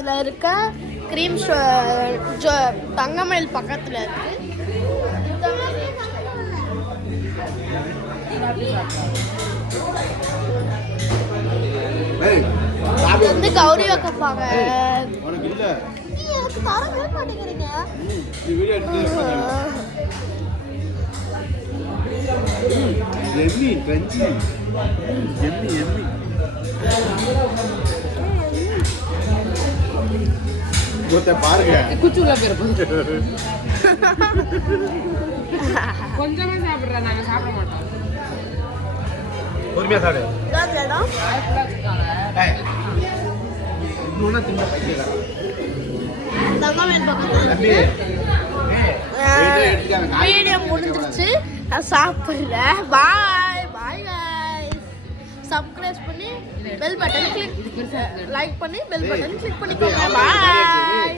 பக்கத்தில் இருக்க க்ரீம் தங்கமயில் பக்கத்தில் இருக்கு. இது வந்து கௌரி வைக்கப்பாங்க. எனக்கு தரவே மாட்டேங்கிறீங்க. பாருங்க குச்சுள்ள பேர் கொஞ்சமா சாப்பிடுறா, நாங்க சாப்பிட மாட்டோம். பொறுமையா சாப்பிடு. வீடியோ முடிஞ்சிருச்சு. நான் சாப்பிடுறேன். பாய் பாய் गाइस. சப்ஸ்கிரைப் பண்ணி பெல் பட்டன் கிளிக், லைக் பண்ணி பெல் பட்டன் கிளிக் பண்ணிக்கோங்க. பாய்.